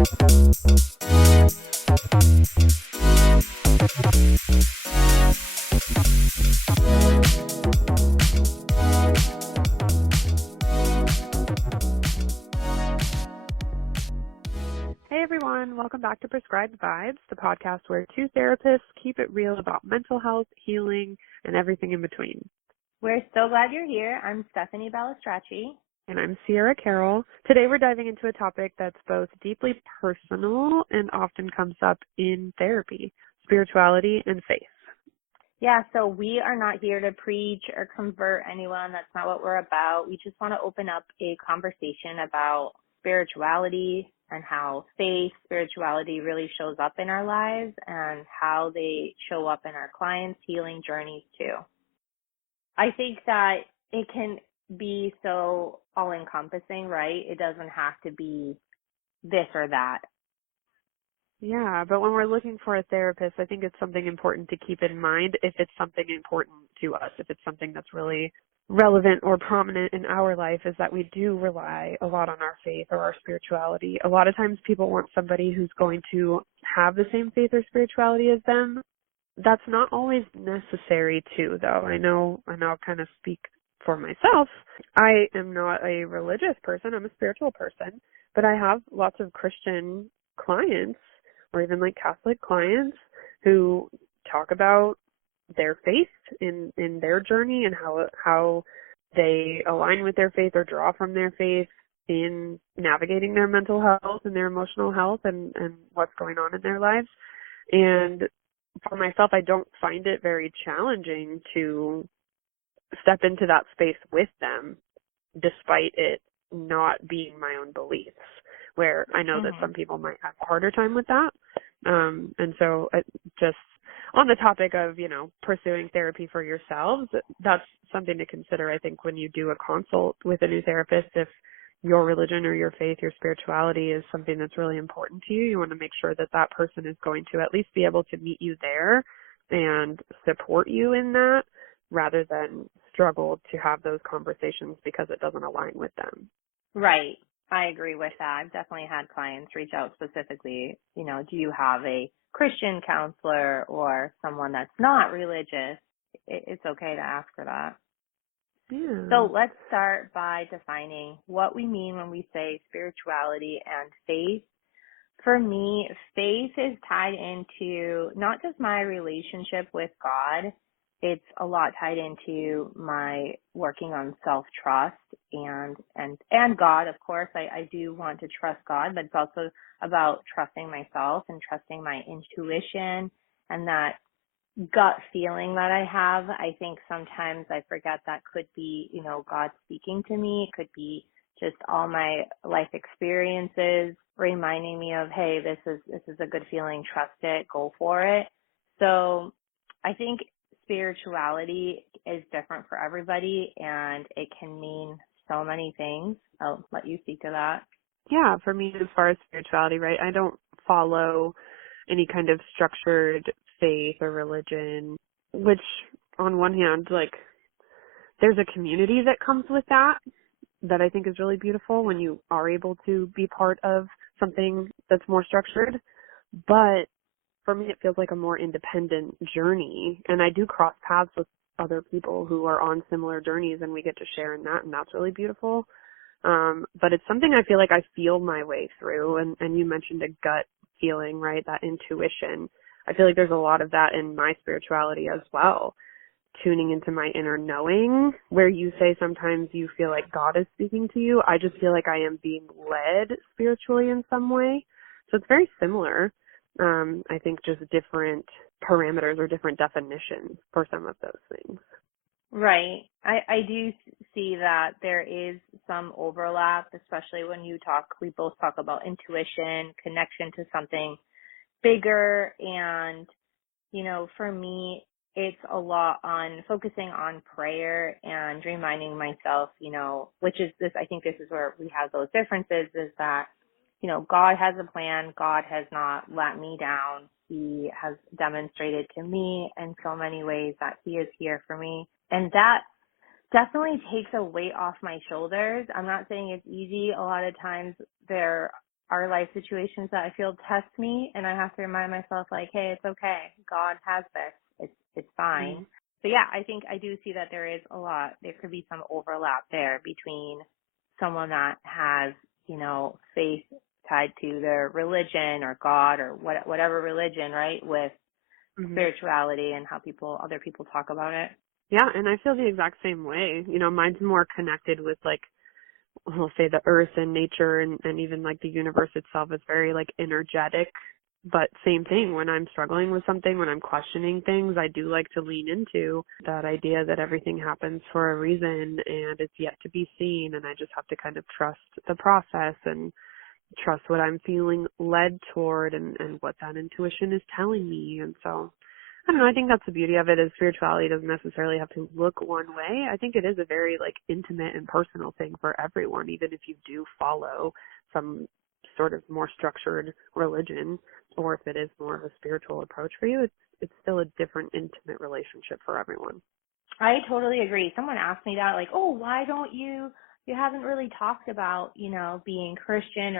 Hey everyone, welcome back to Prescribed Vibes, the podcast where two therapists keep it real about mental health, healing, and everything in between. We're so glad you're here. I'm Stephanie Balistracci. And I'm Sierra Carroll. Today we're diving into a topic that's both deeply personal and often comes up in therapy, spirituality and faith. Yeah, so we are not here to preach or convert anyone. That's not what we're about. We just want to open up a conversation about spirituality and how faith, spirituality really shows up in our lives and how they show up in our clients' healing journeys too. I think that it can be so all-encompassing, right? It doesn't have to be this or that. Yeah, but when we're looking for a therapist, I think it's something important to keep in mind if it's something important to us, if it's something that's really relevant or prominent in our life, is that we do rely a lot on our faith or our spirituality. A lot of times people want somebody who's going to have the same faith or spirituality as them. That's not always necessary too, though. I know I'll kind of speak for myself. I am not a religious person. I'm a spiritual person, but I have lots of Christian clients or even like Catholic clients who talk about their faith in their journey and how they align with their faith or draw from their faith in navigating their mental health and their emotional health and what's going on in their lives. And for myself, I don't find it very challenging to step into that space with them, despite it not being my own beliefs, where I know that some people might have a harder time with that. And so just on the topic of, pursuing therapy for yourselves, that's something to consider, I think, when you do a consult with a new therapist. If your religion or your faith, your spirituality is something that's really important to you, you want to make sure that that person is going to at least be able to meet you there and support you in that, rather than struggle to have those conversations because it doesn't align with them. Right. I agree with that. I've definitely had clients reach out specifically, do you have a Christian counselor or someone that's not religious? It's okay to ask for that. Yeah. So let's start by defining what we mean when we say spirituality and faith. For me, faith is tied into not just my relationship with God, it's a lot tied into my working on self-trust and God, of course. I do want to trust God, but it's also about trusting myself and trusting my intuition and that gut feeling that I have. I think sometimes I forget that could be, God speaking to me. It could be just all my life experiences reminding me of, hey, this is a good feeling, trust it, go for it. So I think spirituality is different for everybody and it can mean so many things. I'll let you speak to that. Yeah, for me, as far as spirituality, right, I don't follow any kind of structured faith or religion, which on one hand, like, there's a community that comes with that I think is really beautiful when you are able to be part of something that's more structured. But for me, it feels like a more independent journey. And I do cross paths with other people who are on similar journeys, and we get to share in that, and that's really beautiful. But it's something I feel like I feel my way through. And you mentioned a gut feeling, right? That intuition. I feel like there's a lot of that in my spirituality as well. Tuning into my inner knowing, where you say sometimes you feel like God is speaking to you. I just feel like I am being led spiritually in some way. So it's very similar. I think just different parameters or different definitions for some of those things. Right. I do see that there is some overlap, especially when we both talk about intuition, connection to something bigger. And, for me, it's a lot on focusing on prayer and reminding myself, which is this, I think this is where we have those differences, is that, God has a plan. God has not let me down. He has demonstrated to me in so many ways that he is here for me. And that definitely takes a weight off my shoulders. I'm not saying it's easy. A lot of times there are life situations that I feel test me, and I have to remind myself like, hey, it's okay. God has this. It's fine. So yeah, I think I do see that there could be some overlap there between someone that has, faith tied to their religion or God or whatever religion, right, with Mm-hmm. spirituality and how other people talk about it. Yeah, and I feel the exact same way. Mine's more connected with like, we'll say the earth and nature and even like the universe itself is very like energetic. But same thing, when I'm struggling with something, when I'm questioning things, I do like to lean into that idea that everything happens for a reason and it's yet to be seen, and I just have to kind of trust the process and trust what I'm feeling led toward and what that intuition is telling me. And so, I don't know, I think that's the beauty of it, is spirituality doesn't necessarily have to look one way. I think it is a very like intimate and personal thing for everyone, even if you do follow some sort of more structured religion, or if it is more of a spiritual approach for you, it's still a different intimate relationship for everyone. I totally agree. Someone asked me that, like, oh, why don't you haven't really talked about, being Christian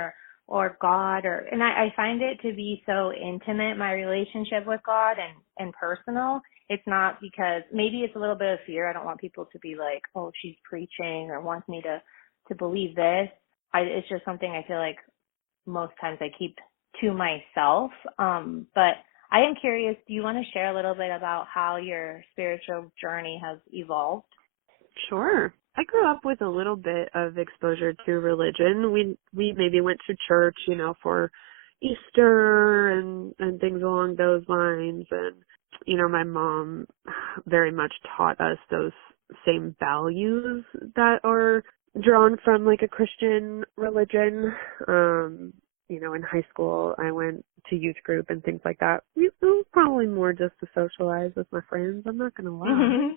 or God, and I find it to be so intimate, my relationship with God, and personal. It's not because, maybe it's a little bit of fear. I don't want people to be like, oh, she's preaching or wants me to believe this. It's just something I feel like most times I keep to myself. But I am curious, do you want to share a little bit about how your spiritual journey has evolved? Sure. I grew up with a little bit of exposure to religion. We maybe went to church, for Easter and things along those lines. And, my mom very much taught us those same values that are drawn from like a Christian religion. In high school, I went to youth group and things like that. It was probably more just to socialize with my friends. I'm not going to lie.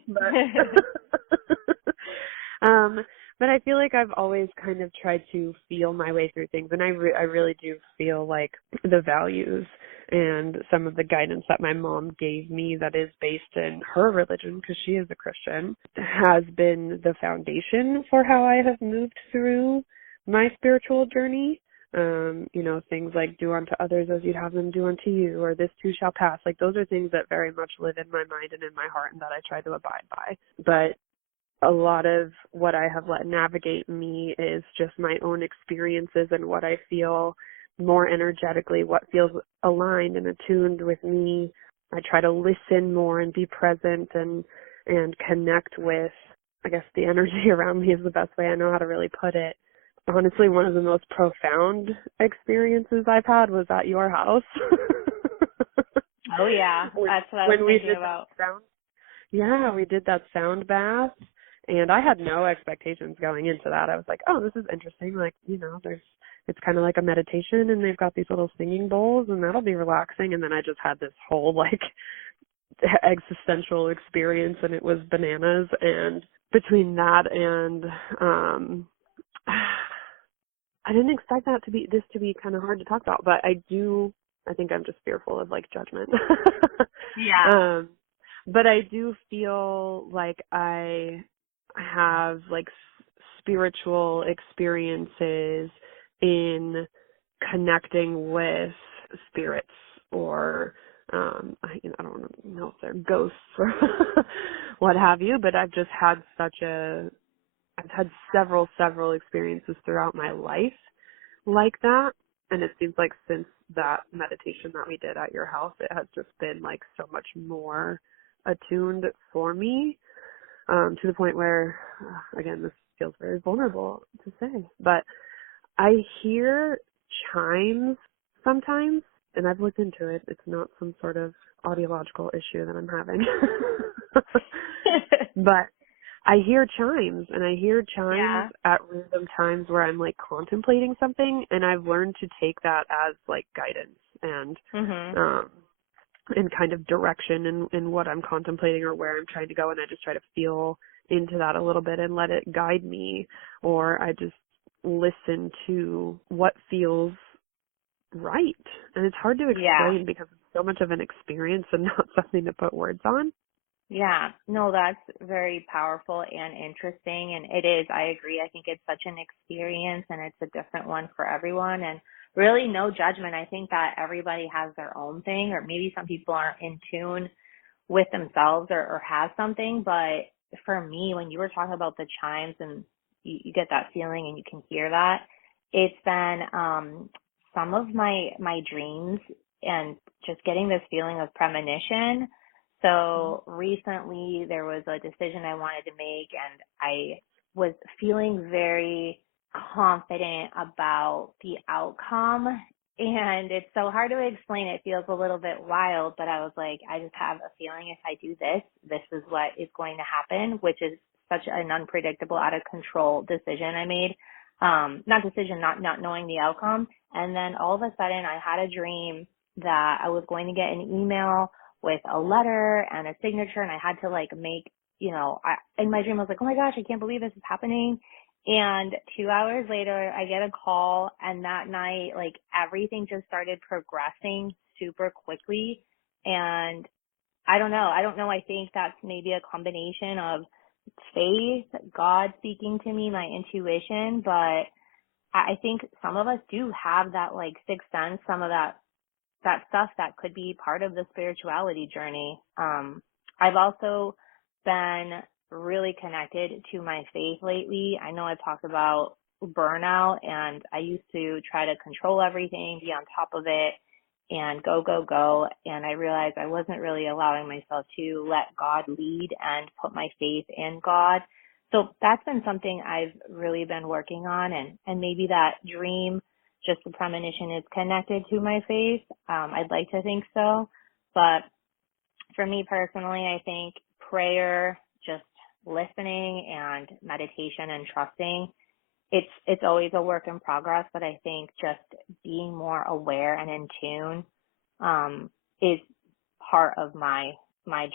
But I feel like I've always kind of tried to feel my way through things. And I really do feel like the values and some of the guidance that my mom gave me that is based in her religion, because she is a Christian, has been the foundation for how I have moved through my spiritual journey. Things like do unto others as you'd have them do unto you, or this too shall pass. Like, those are things that very much live in my mind and in my heart and that I try to abide by. But a lot of what I have let navigate me is just my own experiences and what I feel more energetically, what feels aligned and attuned with me. I try to listen more and be present and connect with, I guess, the energy around me is the best way I know how to really put it. Honestly, one of the most profound experiences I've had was at your house. Oh, yeah. That's what I was thinking about. Yeah, we did that sound bath, and I had no expectations going into that. I was like, oh, this is interesting. Like, it's kind of like a meditation, and they've got these little singing bowls, and that'll be relaxing. And then I just had this whole, like, existential experience, and it was bananas. And between that and I didn't expect this to be kind of hard to talk about, but I think I'm just fearful of like judgment. Yeah. But I do feel like I have like spiritual experiences in connecting with spirits or I don't know if they're ghosts or what have you, but I've just had I've had several experiences throughout my life like that. And it seems like since that meditation that we did at your house, it has just been like so much more attuned for me, to the point where, again, this feels very vulnerable to say, but I hear chimes sometimes, and I've looked into it. It's not some sort of audiological issue that I'm having. But I hear chimes, and I hear chimes at random times where I'm like contemplating something, and I've learned to take that as like guidance and and kind of direction in what I'm contemplating or where I'm trying to go, and I just try to feel into that a little bit and let it guide me, or I just listen to what feels right. And it's hard to explain because it's so much of an experience and not something to put words on. Yeah, no, that's very powerful and interesting. And it is, I agree. I think it's such an experience and it's a different one for everyone. And really no judgment. I think that everybody has their own thing, or maybe some people aren't in tune with themselves or have something. But for me, when you were talking about the chimes and you get that feeling and you can hear that, it's been some of my dreams and just getting this feeling of premonition. So recently there was a decision I wanted to make, and I was feeling very confident about the outcome. And it's so hard to explain. It feels a little bit wild, but I was like, I just have a feeling if I do this, this is what is going to happen, which is such an unpredictable, out of control decision I made. Not knowing the outcome. And then all of a sudden I had a dream that I was going to get an email with a letter and a signature, and I had to like make, in my dream I was like, oh my gosh, I can't believe this is happening. And 2 hours later, I get a call, and that night, like, everything just started progressing super quickly. And I don't know. I think that's maybe a combination of faith, God speaking to me, my intuition, but I think some of us do have that, like, sixth sense, some of that stuff that could be part of the spirituality journey. I've also been really connected to my faith lately. I know I've talked about burnout, and I used to try to control everything, be on top of it, and go. And I realized I wasn't really allowing myself to let God lead and put my faith in God. So that's been something I've really been working on, and maybe that dream, just the premonition, is connected to my faith. I'd like to think so. But for me personally, I think prayer, just listening, and meditation and trusting, it's always a work in progress, but I think just being more aware and in tune is part of my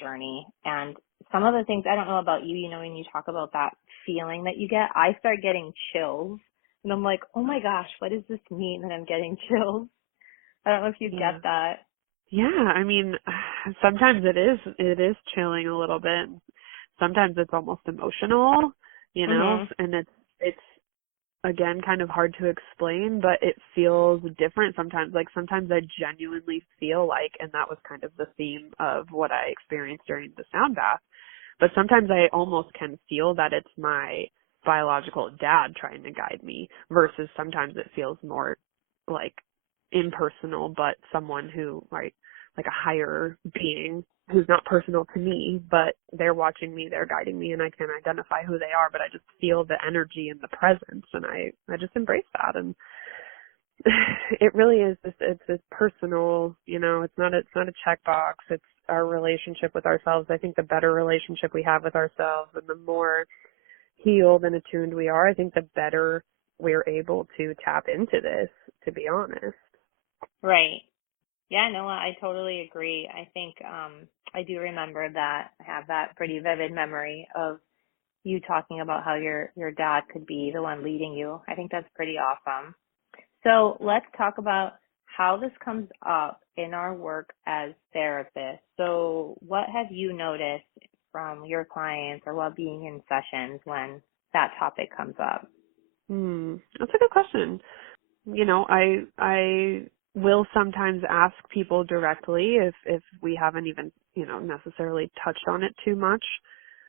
journey. And some of the things, I don't know about you, when you talk about that feeling that you get, I start getting chills, and I'm like, oh my gosh, what does this mean that I'm getting chills? I don't know if you get that. Yeah, I mean, sometimes it is chilling a little bit. Sometimes it's almost emotional, and it's again kind of hard to explain, but it feels different sometimes. Like sometimes I genuinely feel like, and that was kind of the theme of what I experienced during the sound bath, but sometimes I almost can feel that it's my biological dad trying to guide me, versus sometimes it feels more like impersonal, but someone who like a higher being who's not personal to me, but they're watching me, they're guiding me, and I can't identify who they are, but I just feel the energy and the presence, and I just embrace that. And it really is it's personal, it's not a checkbox. It's our relationship with ourselves. I think the better relationship we have with ourselves and the more healed and attuned we are, I think the better we're able to tap into this, to be honest. Right. Yeah, no, I totally agree. I think I do remember that. I have that pretty vivid memory of you talking about how your dad could be the one leading you. I think that's pretty awesome. So let's talk about how this comes up in our work as therapists. So what have you noticed from your clients or while being in sessions when that topic comes up? That's a good question. I will sometimes ask people directly if we haven't even, necessarily touched on it too much,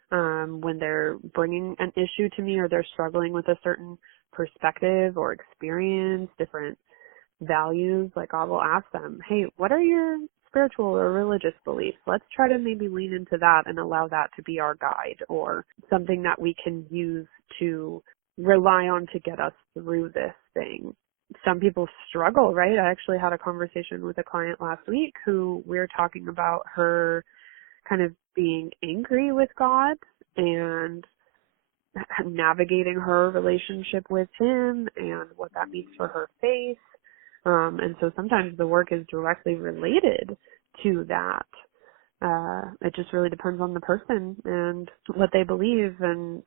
when they're bringing an issue to me or they're struggling with a certain perspective or experience, different values. Like I will ask them, hey, what are your spiritual or religious beliefs? Let's try to maybe lean into that and allow that to be our guide, or something that we can use to rely on to get us through this thing. Some people struggle, right? I actually had a conversation with a client last week who we were talking about her kind of being angry with God and navigating her relationship with him and what that means for her faith. And so sometimes the work is directly related to that. It just really depends on the person and what they believe. And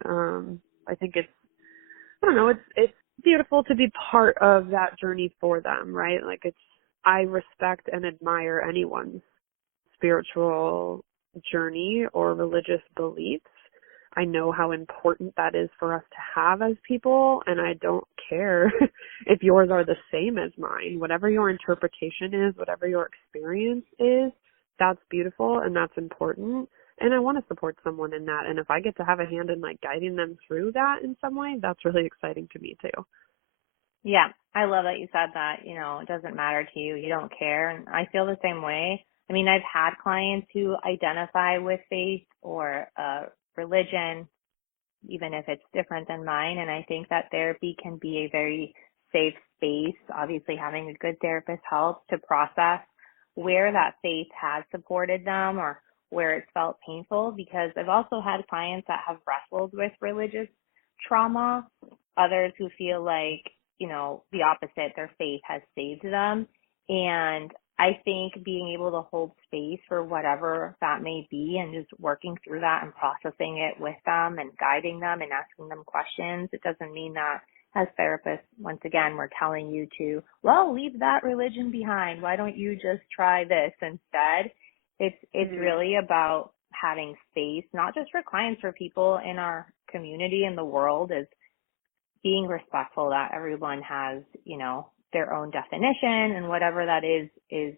I think it's beautiful to be part of that journey for them, right? Like I respect and admire anyone's spiritual journey or religious beliefs. I know how important that is for us to have as people, and I don't care if yours are the same as mine. Whatever your interpretation is, whatever your experience is, that's beautiful and that's important. And I want to support someone in that. And if I get to have a hand in like guiding them through that in some way, that's really exciting to me too. Yeah, I love that you said that, it doesn't matter to you. You don't care. And I feel the same way. I mean, I've had clients who identify with faith or religion, even if it's different than mine. And I think that therapy can be a very safe space. Obviously, having a good therapist helps to process where that faith has supported them or where it's felt painful, because I've also had clients that have wrestled with religious trauma, others who feel like, the opposite, their faith has saved them. And I think being able to hold space for whatever that may be and just working through that and processing it with them and guiding them and asking them questions, it doesn't mean that as therapists, once again, we're telling you to, leave that religion behind. Why don't you just try this instead? It's really about having space, not just for clients, for people in our community and the world, is being respectful that everyone has, their own definition, and whatever that is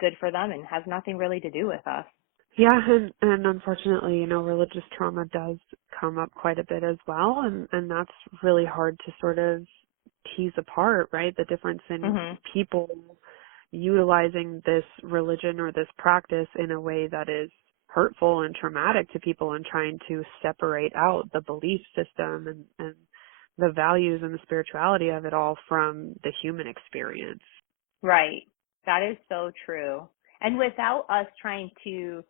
good for them and has nothing really to do with us. Yeah, and unfortunately, religious trauma does come up quite a bit as well, and that's really hard to sort of tease apart, right? The difference in people utilizing this religion or this practice in a way that is hurtful and traumatic to people, and trying to separate out the belief system and the values and the spirituality of it all from the human experience. Right. That is so true. And without us trying to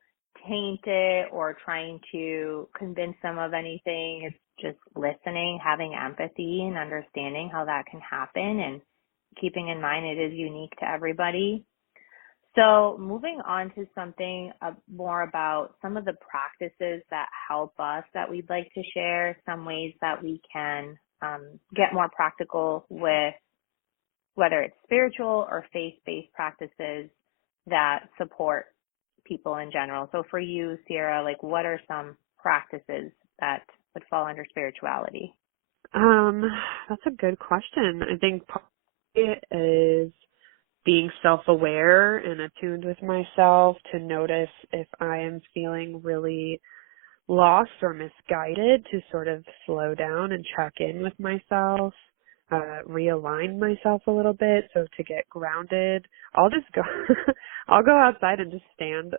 taint it or trying to convince them of anything, it's just listening, having empathy and understanding how that can happen, and keeping in mind it is unique to everybody. So moving on to something more about some of the practices that help us that we'd like to share, some ways that we can get more practical with whether it's spiritual or faith-based practices that support people in general. So for you, Sierra, what are some practices that would fall under spirituality? That's a good question. I think part of it is being self-aware and attuned with myself to notice if I am feeling really lost or misguided, to sort of slow down and check in with myself, realign myself a little bit. So to get grounded, I'll just go, I'll go outside and just stand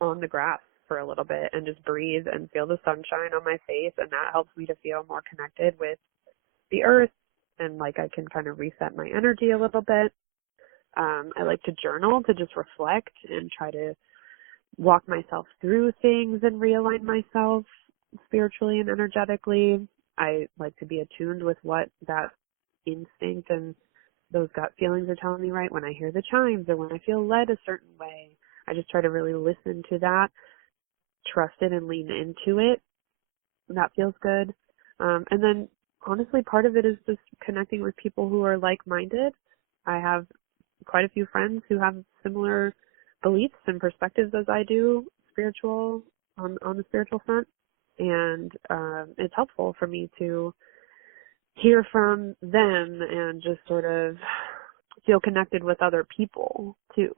on the grass for a little bit and just breathe and feel the sunshine on my face. And that helps me to feel more connected with the earth, and like I can kind of reset my energy a little bit. I like to journal, to just reflect and try to walk myself through things and realign myself spiritually and energetically. I like to be attuned with what that instinct and those gut feelings are telling me, right? When I hear the chimes or when I feel led a certain way, I just try to really listen to that, trust it and lean into it. That feels good. And then honestly, part of it is just connecting with people who are like-minded. I have quite a few friends who have similar beliefs and perspectives as I do, on the spiritual front. And it's helpful for me to hear from them and just sort of feel connected with other people too.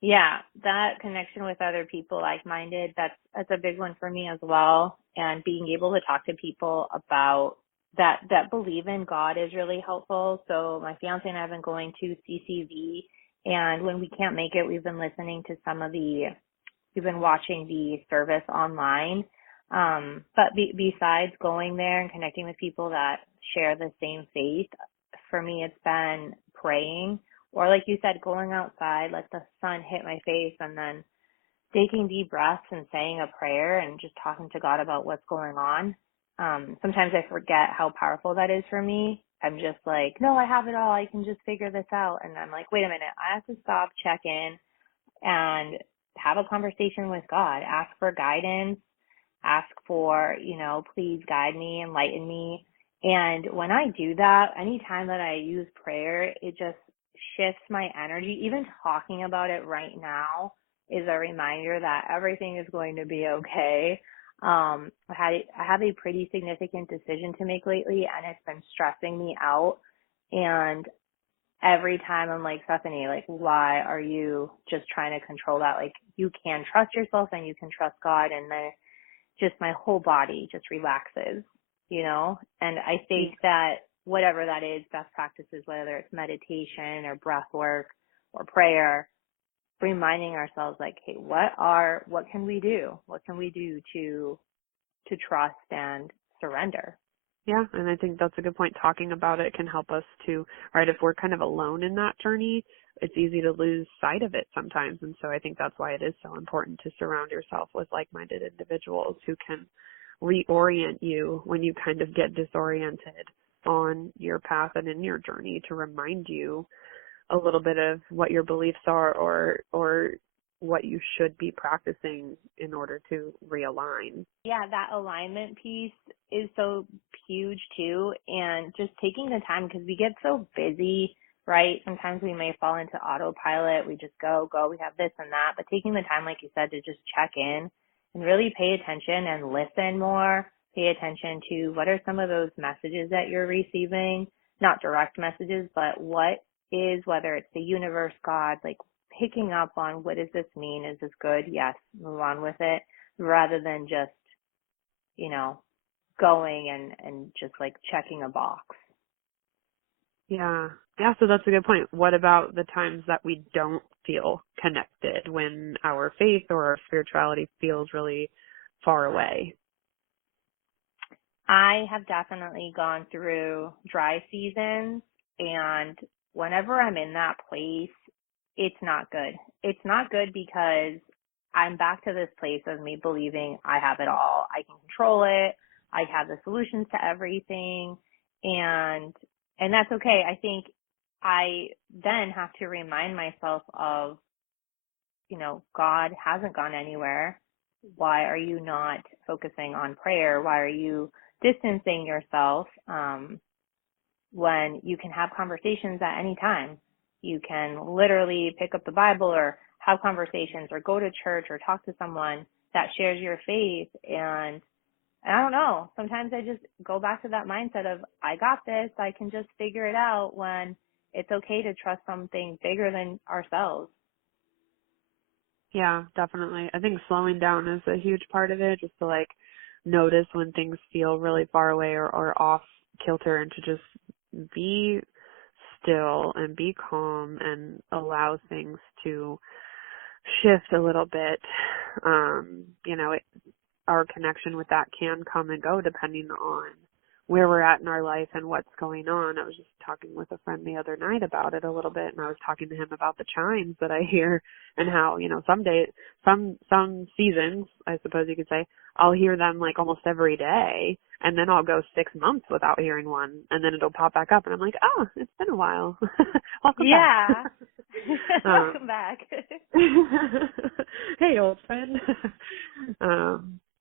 Yeah, that connection with other people like-minded, that's a big one for me as well. And being able to talk to people about that believe in God is really helpful. So my fiance and I have been going to CCV, and when we can't make it, we've been watching the service online. But besides going there and connecting with people that share the same faith, for me, it's been praying, or like you said, going outside, let the sun hit my face, and then taking deep breaths and saying a prayer and just talking to God about what's going on. Sometimes I forget how powerful that is for me. I'm just like, no, I have it all. I can just figure this out. And I'm like, wait a minute. I have to stop, check in, and have a conversation with God. Ask for guidance. Ask for, please guide me, enlighten me. And when I do that, anytime that I use prayer, it just shifts my energy. Even talking about it right now is a reminder that everything is going to be okay. I have a pretty significant decision to make lately, and it's been stressing me out. And every time I'm like, Stephanie, like, why are you just trying to control that? Like, you can trust yourself and you can trust God. And then just my whole body just relaxes, you know? And I think that whatever that is, best practices, whether it's meditation or breath work or prayer, reminding ourselves like, hey, what can we do? What can we do to trust and surrender? Yeah, and I think that's a good point. Talking about it can help us to, right, if we're kind of alone in that journey, it's easy to lose sight of it sometimes. And so I think that's why it is so important to surround yourself with like-minded individuals who can reorient you when you kind of get disoriented on your path and in your journey, to remind you a little bit of what your beliefs are, or what you should be practicing in order to realign. Yeah, that alignment piece is so huge too. And just taking the time, because we get so busy, right? Sometimes we may fall into autopilot. We just go, we have this and that. But taking the time, like you said, to just check in and really pay attention and listen more, pay attention to what are some of those messages that you're receiving, not direct messages, but what is, whether it's the universe, God, like picking up on what does this mean? Is this good? Yes, move on with it, rather than just, going and just like checking a box. Yeah, so that's a good point. What about the times that we don't feel connected, when our faith or our spirituality feels really far away? I have definitely gone through dry seasons, and whenever I'm in that place, it's not good. It's not good because I'm back to this place of me believing I have it all. I can control it. I have the solutions to everything, and that's okay. I think I then have to remind myself of, God hasn't gone anywhere. Why are you not focusing on prayer? Why are you distancing yourself when you can have conversations at any time? You can literally pick up the Bible or have conversations or go to church or talk to someone that shares your faith. And I don't know, sometimes I just go back to that mindset of, I got this, I can just figure it out, when it's okay to trust something bigger than ourselves. Yeah, definitely. I think slowing down is a huge part of it, just to like notice when things feel really far away or off kilter, and to just be still and be calm and allow things to shift a little bit. Our connection with that can come and go depending on where we're at in our life and what's going on. I was just talking with a friend the other night about it a little bit, and I was talking to him about the chimes that I hear, and how, some seasons, I suppose you could say, I'll hear them like almost every day, and then I'll go 6 months without hearing one, and then it'll pop back up, and I'm like, oh, it's been a while. Welcome back. Welcome back. Hey, old friend.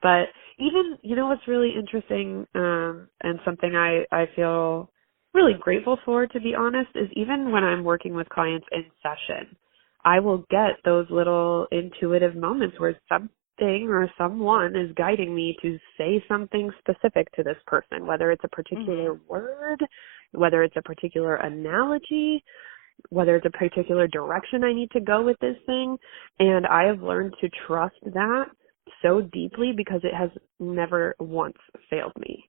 But even, what's really interesting, and something I feel really grateful for, to be honest, is even when I'm working with clients in session, I will get those little intuitive moments where something or someone is guiding me to say something specific to this person, whether it's a particular word, whether it's a particular analogy, whether it's a particular direction I need to go with this thing. And I have learned to trust that so deeply, because it has never once failed me.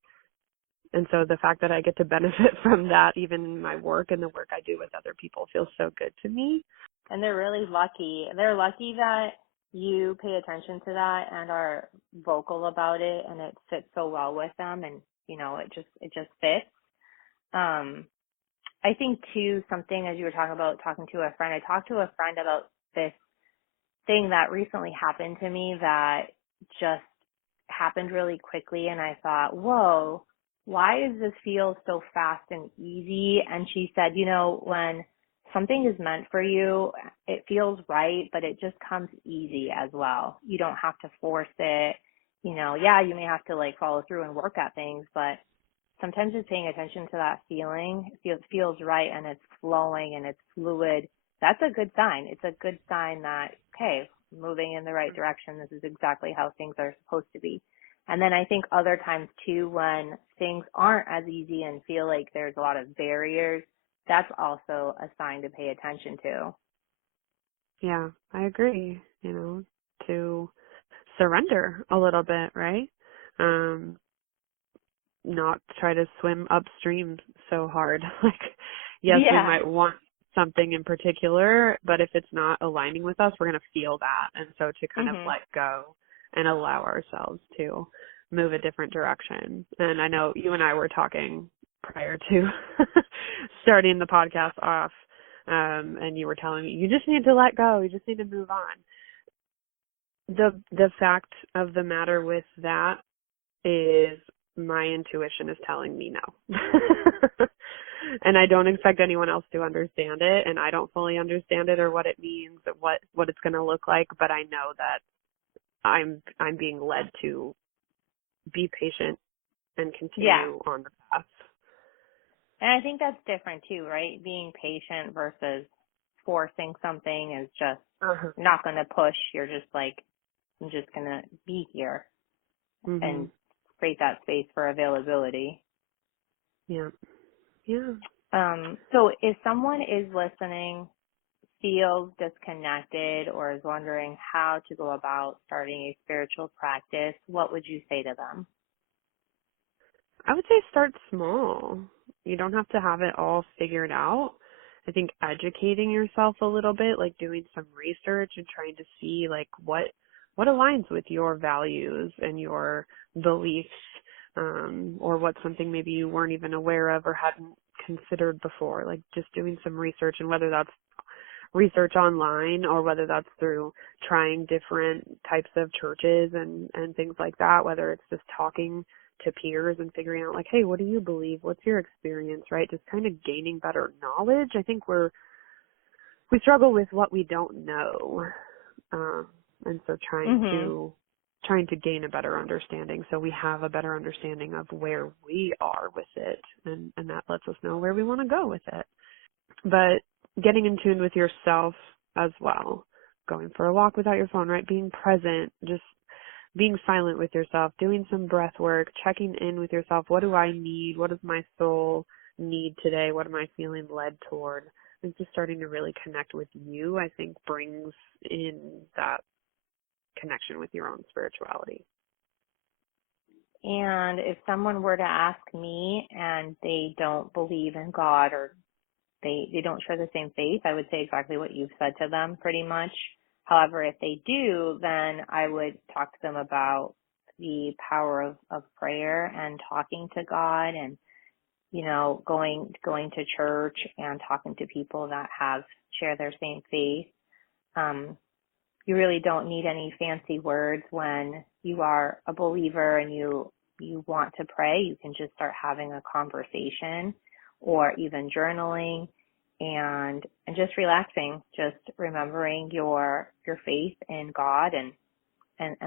And so the fact that I get to benefit from that, even in my work and the work I do with other people, feels so good to me. And they're really lucky. They're lucky that you pay attention to that and are vocal about it, and it fits so well with them, and it just fits. I think too, something, as you were talking about talking to a friend, I talked to a friend about this thing that recently happened to me that just happened really quickly, and I thought, whoa, why does this feel so fast and easy? And she said, when something is meant for you, it feels right, but it just comes easy as well. You don't have to force it. You may have to like follow through and work at things, but sometimes just paying attention to that feeling, it feels right and it's flowing and it's fluid. That's a good sign. It's a good sign that, okay, moving in the right direction. This is exactly how things are supposed to be. And then I think other times too, when things aren't as easy and feel like there's a lot of barriers, that's also a sign to pay attention to. Yeah, I agree, to surrender a little bit, right? Not try to swim upstream so hard. Like, yes, we Yeah. might want something in particular, but if it's not aligning with us, we're going to feel that. And so to kind of Mhm. let go and allow ourselves to move a different direction. And I know you and I were talking prior to starting the podcast off, and you were telling me, you just need to let go. You just need to move on. The fact of the matter with that is my intuition is telling me no. And I don't expect anyone else to understand it, and I don't fully understand it or what it means, what it's going to look like, but I know that I'm being led to be patient and Yeah. continue on the path. And I think that's different too, right? Being patient versus forcing something is just not going to push. You're just like, I'm just going to be here and create that space for availability. Yeah. Yeah. So if someone is listening, feels disconnected, or is wondering how to go about starting a spiritual practice, what would you say to them? I would say start small. You don't have to have it all figured out. I think educating yourself a little bit, like doing some research and trying to see like what aligns with your values and your beliefs, or what's something maybe you weren't even aware of or hadn't considered before. Like just doing some research, and whether that's research online or whether that's through trying different types of churches and things like that, whether it's just talking to peers and figuring out like, hey, what do you believe? What's your experience, right? Just kind of gaining better knowledge. I think we struggle with what we don't know. And so trying to gain a better understanding so we have a better understanding of where we are with it, and that lets us know where we want to go with it. But getting in tune with yourself as well, going for a walk without your phone, right? Being present, just being silent with yourself, doing some breath work, checking in with yourself. What do I need? What does my soul need today? What am I feeling led toward? And just starting to really connect with you, I think, brings in that connection with your own spirituality. And if someone were to ask me and they don't believe in God, or they don't share the same faith, I would say exactly what you've said to them pretty much. However, if they do, then I would talk to them about the power of prayer and talking to God, and, going to church and talking to people that share their same faith. You really don't need any fancy words when you are a believer and you want to pray. You can just start having a conversation or even journaling and just relaxing, just remembering your faith in God and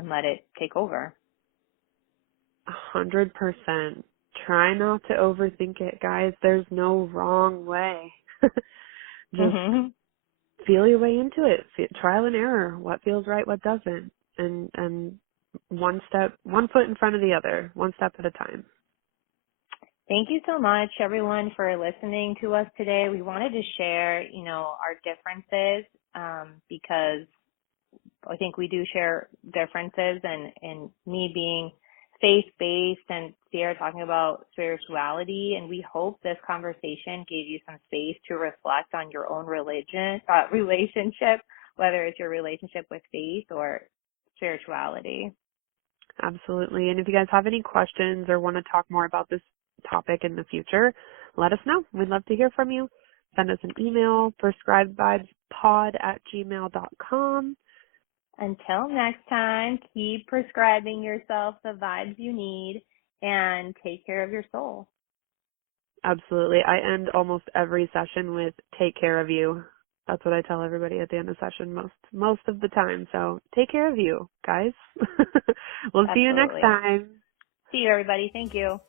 let it take over. 100%. Try not to overthink it, guys. There's no wrong way. Just feel your way into it. Trial and error. What feels right, what doesn't. And one foot in front of the other, one step at a time. Thank you so much, everyone, for listening to us today. We wanted to share, our differences, because I think we do share differences, and me being faith-based and Sierra talking about spirituality. And we hope this conversation gave you some space to reflect on your own relationship, whether it's your relationship with faith or spirituality. Absolutely. And if you guys have any questions or want to talk more about this topic in the future, let us know. We'd love to hear from you. Send us an email, prescribedvibespod@gmail.com. Until next time, keep prescribing yourself the vibes you need and take care of your soul. Absolutely. I end almost every session with take care of you. That's what I tell everybody at the end of session most of the time. So take care of you, guys. We'll see you next time. See you, everybody. Thank you.